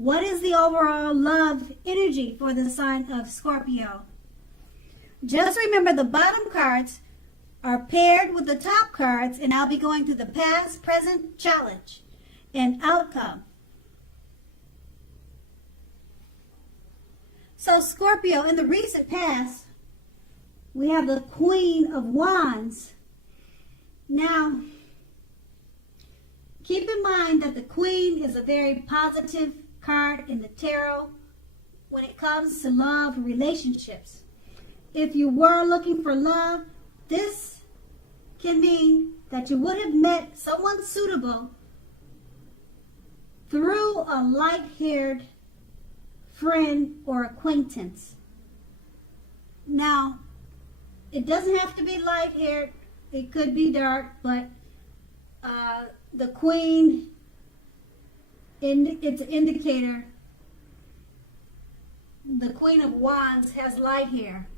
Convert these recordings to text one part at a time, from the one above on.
What is the overall love energy for the sign of Scorpio? Just remember the bottom cards are paired with the top cards, and I'll be going through the past, present, challenge, and outcome. So Scorpio, in the recent past, we have the Queen of Wands. Now, keep in mind that the Queen is a very positive card in the tarot when it comes to love and relationships. If you were looking for love, this can mean that you would have met someone suitable through a light-haired friend or acquaintance. Now, it doesn't have to be light-haired. It could be dark, but the Queen, it's an indicator. The Queen of Wands has light hair.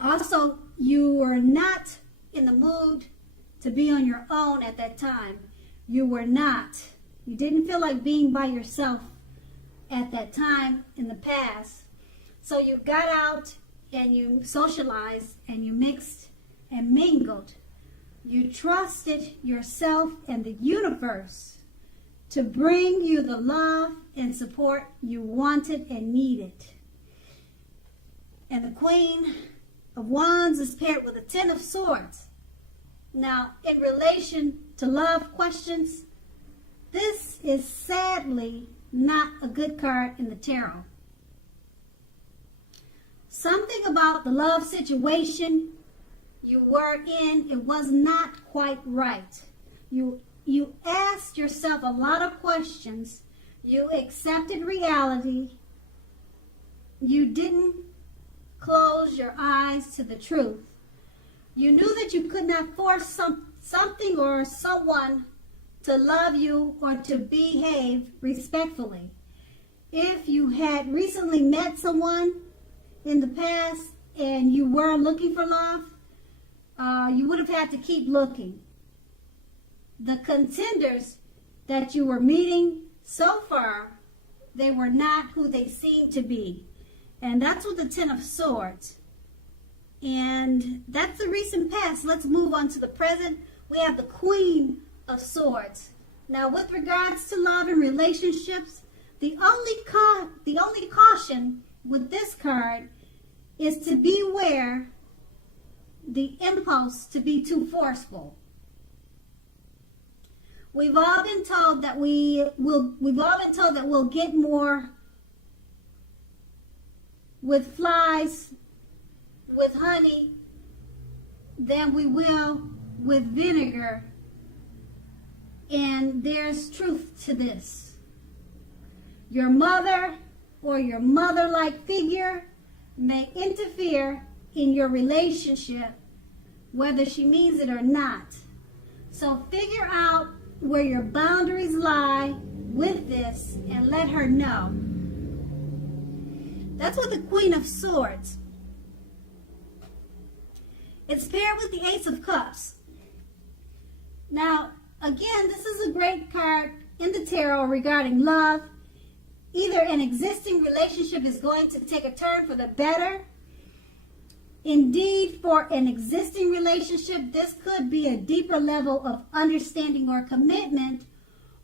Also, you were not in the mood to be on your own at that time. You were not. You didn't feel like being by yourself at that time in the past. So you got out and you socialized and you mixed and mingled. You trusted yourself and the universe to bring you the love and support you wanted and needed. And the Queen of Wands is paired with a Ten of Swords. Now, in relation to love questions, this is sadly not a good card in the tarot. Something about the love situation you were in, it was not quite right. You asked yourself a lot of questions. You accepted reality. You didn't close your eyes to the truth. You knew that you could not force something or someone to love you or to behave respectfully. If you had recently met someone in the past and you were looking for love, you would have had to keep looking. The contenders that you were meeting so far, they were not who they seemed to be. And that's with the Ten of Swords. And that's the recent past. Let's move on to the present. We have the Queen of Swords. Now, with regards to love and relationships, the only caution with this card is to beware the impulse to be too forceful. We've all been told that we'll get more with flies, with honey, than we will with vinegar. And there's truth to this. Your mother or your mother-like figure may interfere in your relationship, whether she means it or not. So figure out where your boundaries lie with this and let her know. That's with the Queen of Swords. It's paired with the Ace of Cups. Now, again, this is a great card in the tarot regarding love. Either an existing relationship is going to take a turn for the better. Indeed, for an existing relationship, this could be a deeper level of understanding or commitment,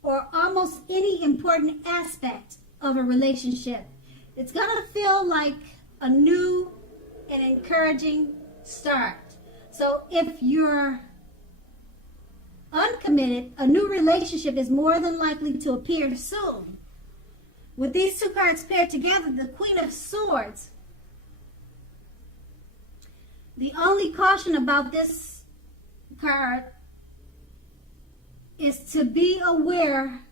or almost any important aspect of a relationship. It's going to feel like a new and encouraging start. So if you're uncommitted, a new relationship is more than likely to appear soon. With these two cards paired together, the Queen of Swords, the only caution about this card is to be aware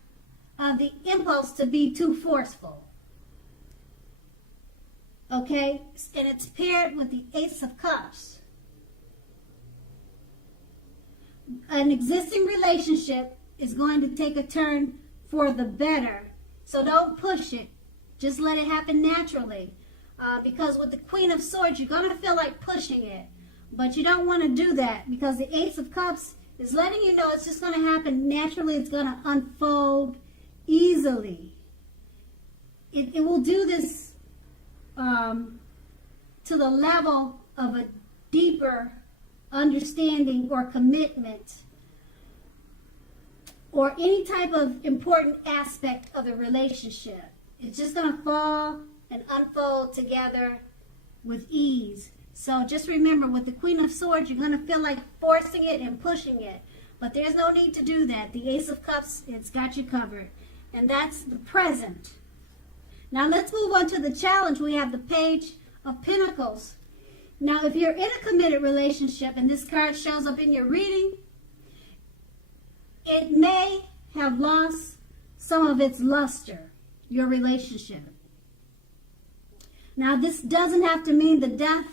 of the impulse to be too forceful. Okay? And it's paired with the Ace of Cups. An existing relationship is going to take a turn for the better. So don't push it. Just let it happen naturally. Because with the Queen of Swords, you're going to feel like pushing it. But you don't want to do that because the Ace of Cups It's letting you know it's just going to happen naturally. It's going to unfold easily. It will do this to the level of a deeper understanding or commitment or any type of important aspect of the relationship. It's just going to fall and unfold together with ease. So just remember, with the Queen of Swords, you're going to feel like forcing it and pushing it. But there's no need to do that. The Ace of Cups, it's got you covered. And that's the present. Now let's move on to the challenge. We have the Page of Pentacles. Now if you're in a committed relationship and this card shows up in your reading, it may have lost some of its luster, your relationship. Now this doesn't have to mean the death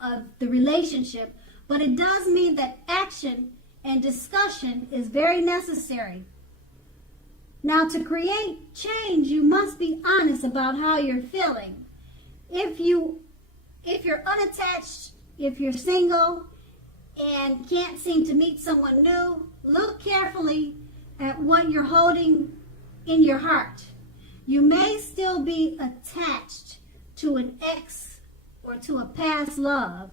of the relationship, but it does mean that action and discussion is very necessary. Now, to create change, you must be honest about how you're feeling. If you're unattached, if you're single and can't seem to meet someone new, look carefully at what you're holding in your heart. You may still be attached to an ex or to a past love,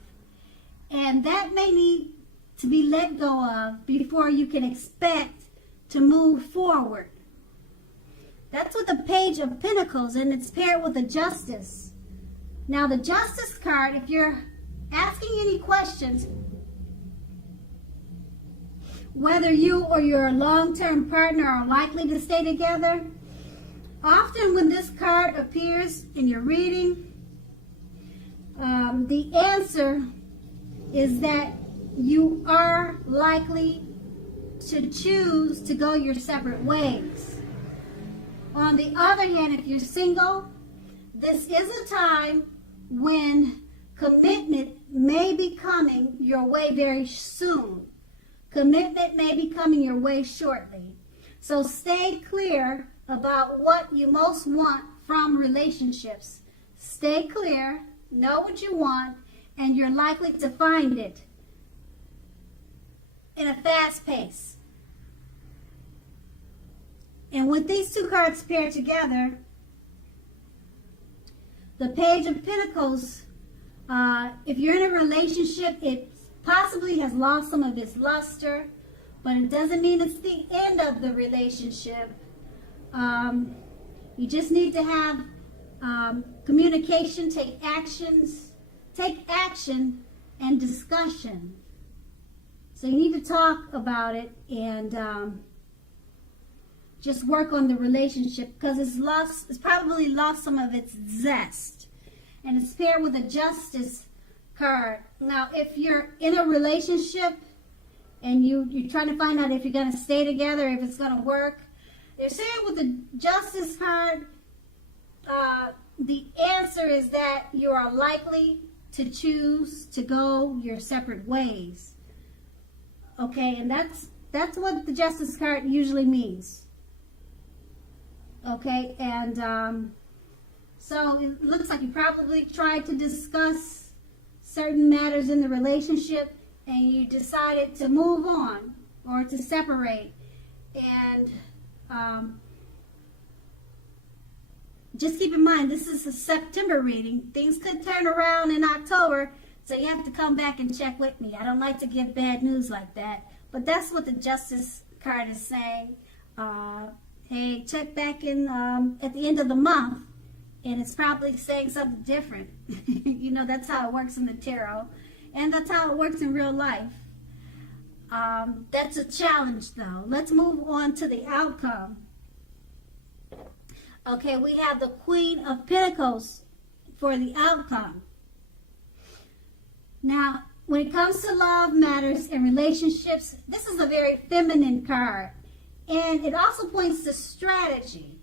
and that may need to be let go of before you can expect to move forward. That's with the Page of Pentacles, and it's paired with the Justice. Now the Justice card, if you're asking any questions, whether you or your long-term partner are likely to stay together, often when this card appears in your reading, the answer is that you are likely to choose to go your separate ways. On the other hand, if you're single, this is a time when commitment may be coming your way very soon. Commitment may be coming your way shortly. So stay clear about what you most want from relationships. Stay clear, know what you want, and you're likely to find it in a fast pace. And with these two cards paired together, the Page of Pentacles, if you're in a relationship, it possibly has lost some of its luster, but it doesn't mean it's the end of the relationship. You just need to have communication, take action and discussion. So you need to talk about it and just work on the relationship, because it's probably lost some of its zest. And it's paired with a Justice card. Now, if you're in a relationship and you're trying to find out if you're going to stay together, if it's going to work, they're saying with the Justice card, the answer is that you are likely to choose to go your separate ways. Okay, and that's what the Justice card usually means. Okay, and so it looks like you probably tried to discuss certain matters in the relationship and you decided to move on or to separate. And just keep in mind, this is a September reading. Things could turn around in October, so you have to come back and check with me. I don't like to give bad news like that, but that's what the Justice card is saying. Hey, check back in at the end of the month, and it's probably saying something different. You know, that's how it works in the tarot, and that's how it works in real life. That's a challenge, though. Let's move on to the outcome. Okay, we have the Queen of Pentacles for the outcome. Now, when it comes to love matters and relationships, this is a very feminine card. And it also points to strategy,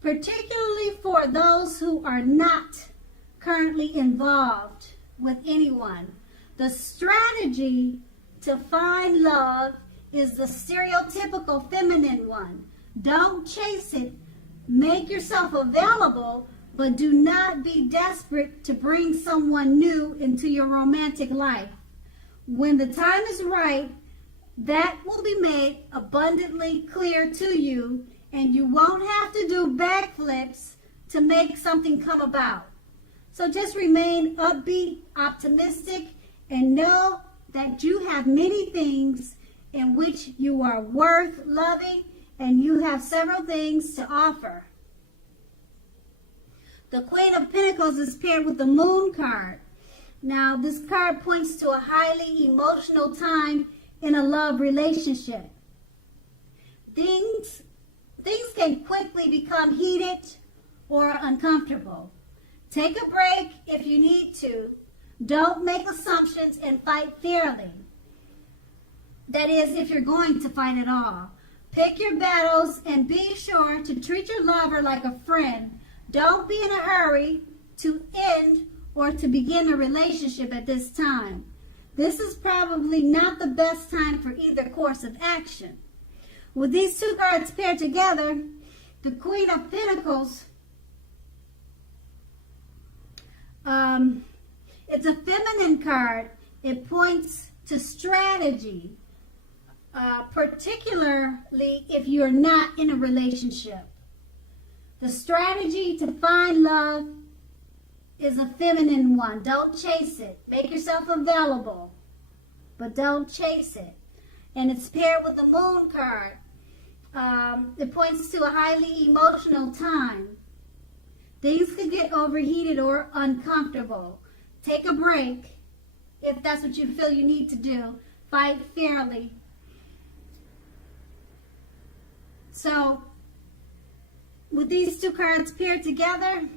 particularly for those who are not currently involved with anyone. The strategy to find love is the stereotypical feminine one. Don't chase it. Make yourself available, but do not be desperate to bring someone new into your romantic life. When the time is right, that will be made abundantly clear to you, and you won't have to do backflips to make something come about. So just remain upbeat, optimistic, and know that you have many things in which you are worth loving, and you have several things to offer. The Queen of Pentacles is paired with the Moon card. Now, this card points to a highly emotional time in a love relationship. Things can quickly become heated or uncomfortable. Take a break if you need to. Don't make assumptions and fight fairly. That is, if you're going to fight at all. Pick your battles and be sure to treat your lover like a friend. Don't be in a hurry to end or to begin a relationship at this time. This is probably not the best time for either course of action. With these two cards paired together, the Queen of Pentacles, it's a feminine card. It points to strategy, particularly if you're not in a relationship. The strategy to find love is a feminine one. Don't chase it. Make yourself available, but don't chase it. And it's paired with the Moon card. It points to a highly emotional time. Things could get overheated or uncomfortable. Take a break if that's what you feel you need to do. Fight fairly. So, with these two cards paired together,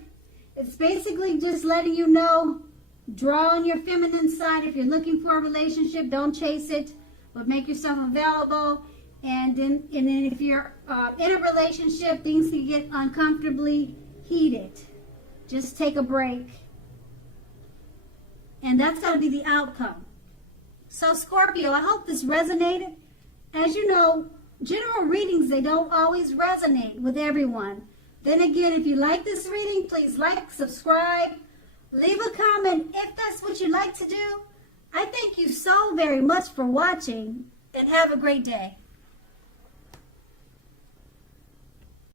it's basically just letting you know, draw on your feminine side. If you're looking for a relationship, don't chase it, but make yourself available. And then if you're in a relationship, things can get uncomfortably heated. Just take a break. And that's got to be the outcome. So Scorpio, I hope this resonated. As you know, general readings, they don't always resonate with everyone. Then again, if you like this reading, please like, subscribe, leave a comment if that's what you like to do. I thank you so very much for watching, and have a great day.